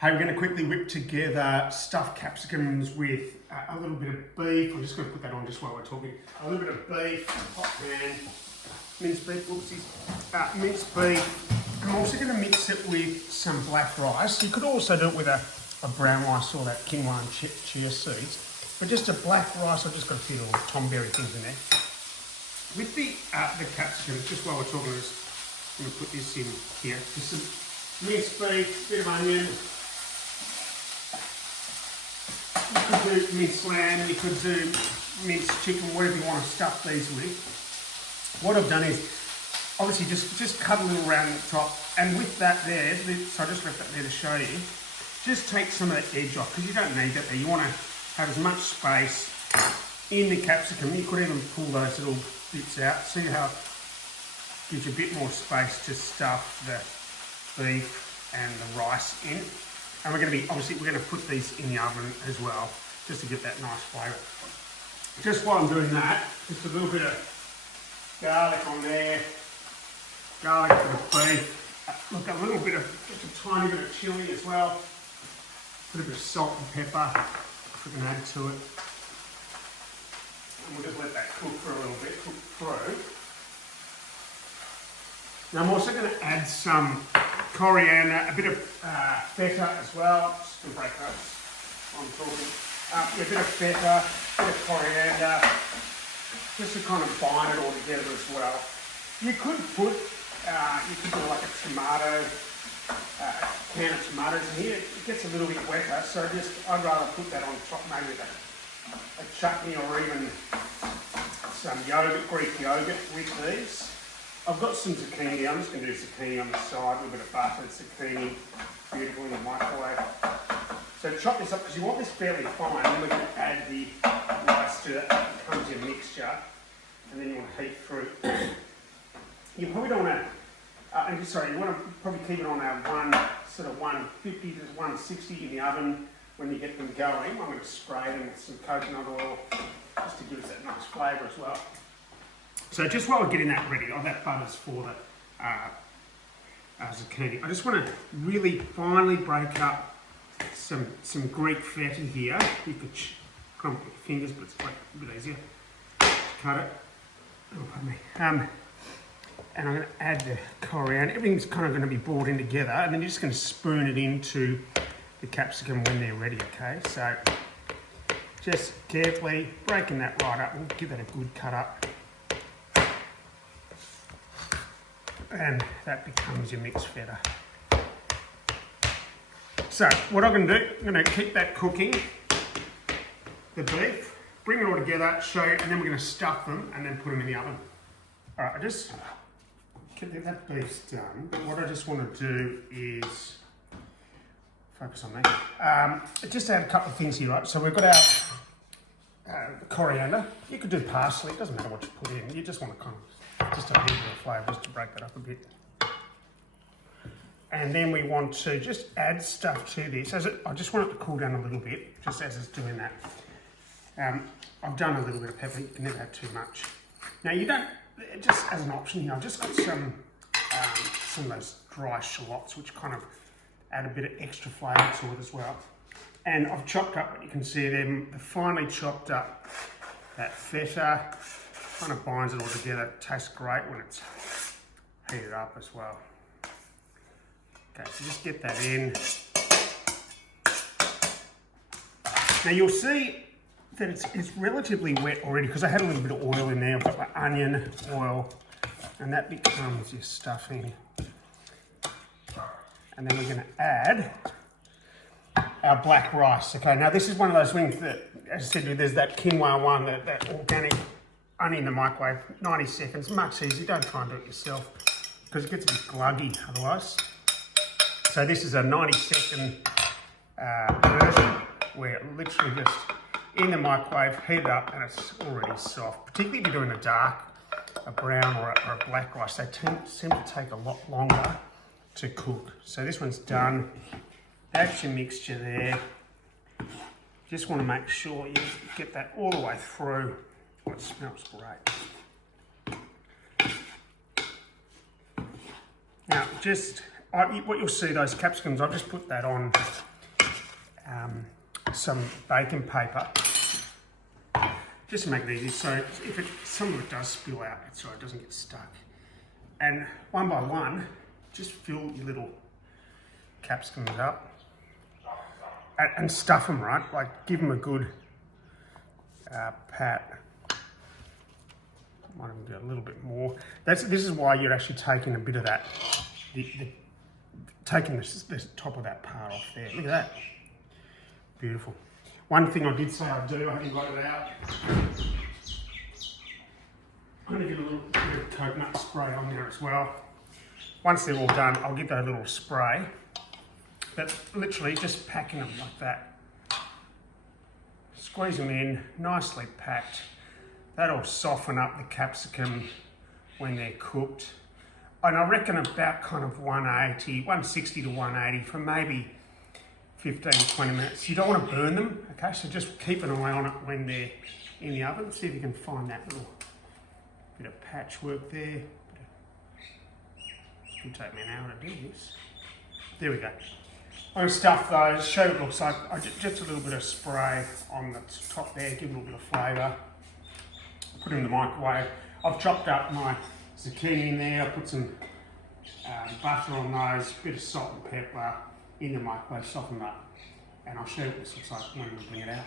Hey, we're going to quickly whip together stuffed capsicums with a little bit of beef. I'm just going to put that on just while we're talking. A little bit of beef, hot pan, minced beef, whoopsies, minced beef. I'm also going to mix it with some black rice. You could also do it with a brown rice or that quinoa and chia seeds. But just a black rice, I've just got a few little tomberry things in there. With the capsicums, just while we're talking, I'm going to put this in here. Just some minced beef, bit of onion. You could do minced lamb, you could do minced chicken, whatever you want to stuff these with. What I've done is, obviously just cut a little around the top, and with that there, so I just left that there to show you, just take some of the edge off, because you don't need that there. You want to have as much space in the capsicum. You could even pull those little bits out. See how it gives you a bit more space to stuff the beef and the rice in. And we're going to put these in the oven as well, just to get that nice flavour. Just while I'm doing that, just a little bit of garlic on there, garlic for the beef. Look, a little bit of, just a tiny bit of chilli as well. Put a bit of salt and pepper, if we can add to it. And we'll just let that cook for a little bit, cook through. Now I'm also going to add some coriander, a bit of feta as well. Just to break up while I'm talking. A bit of feta, a bit of coriander, just to kind of bind it all together as well. You could put, do like a tomato, can of tomatoes in here. It gets a little bit wetter, so I'd rather put that on top, maybe with a chutney or even some yogurt, Greek yogurt with these. I've got some zucchini. I'm just going to do zucchini on the side, a little bit of buttered zucchini, beautiful in the microwave. So chop this up because you want this fairly fine, and then we're going to add the rice to it. That becomes your mixture, and then you want to heat through. You probably don't want to, you want to probably keep it on our 150 to 160 in the oven when you get them going. I'm going to spray them with some coconut oil just to give us that nice flavour as well. So just while we're getting that ready, that butter's for the zucchini. I just want to really finely break up some Greek feta here. You could crumb it with your fingers, but it's like a bit easier to cut it. Oh, pardon me. And I'm going to add the coriander. Everything's kind of going to be brought in together, and then you're just going to spoon it into the capsicum when they're ready, okay? So just carefully breaking that right up. We'll give that a good cut up. And that becomes your mixed feta. So what I'm going to do, I'm going to keep that cooking, the beef, bring it all together, show you, and then we're going to stuff them and then put them in the oven. All right, that beef's done, but what I just want to do is focus on that. Just add a couple of things here, right? So we've got our coriander. You could do parsley, it doesn't matter what you put in. You just want to kind of just a little bit of flavour just to break that up a bit. And then we want to just add stuff to this. I just want it to cool down a little bit, just as it's doing that. I've done a little bit of pepper, you can never add too much. Now you don't, just as an option here, I've just got some of those dry shallots, which kind of add a bit of extra flavour to it as well. And I've chopped up, what you can see there, the finely chopped up that feta, kind of binds it all together. It tastes great when it's heated up as well. Okay, so just get that in. Now you'll see that it's relatively wet already because I had a little bit of oil in there. I've got my onion oil, and that becomes your stuffing. And then we're going to add our black rice. Okay, now this is one of those things that, as I said, there's that quinoa one, that organic, only in the microwave, 90 seconds, much easier. Don't try and do it yourself because it gets a bit gluggy otherwise. So this is a 90-second version where literally just in the microwave, heat it up, and it's already soft. Particularly if you're doing a brown or a black rice, they seem to take a lot longer to cook. So this one's done. That's your mixture there. Just want to make sure you get that all the way through. Oh, it smells great. Now, what you'll see, those capsicums, I've just put that on some baking paper, just to make it easy. So if some of it does spill out, so it doesn't get stuck. And one by one, just fill your little capsicums up and stuff them right. Like give them a good pat. Might even do a little bit more. This is why you're actually taking a bit of that, taking the top of that part off there. Look at that. Beautiful. One thing I did say I'd do, I haven't got it out. I'm going to get a little bit of coconut spray on there as well. Once they're all done, I'll give that a little spray. But literally just packing them like that. Squeeze them in, nicely packed. That'll soften up the capsicum when they're cooked. And I reckon about kind of 160 to 180 for maybe 15, 20 minutes. You don't want to burn them, okay? So just keep an eye on it when they're in the oven. See if you can find that little bit of patchwork there. It'll take me an hour to do this. There we go. I'm going to stuff those, show what it looks like. Just a little bit of spray on the top there, give it a little bit of flavour. Put it in the microwave. I've chopped up my zucchini in there. I put some butter on those, a bit of salt and pepper in the microwave, soften them up. And I'll show you what this looks like when we bring it out.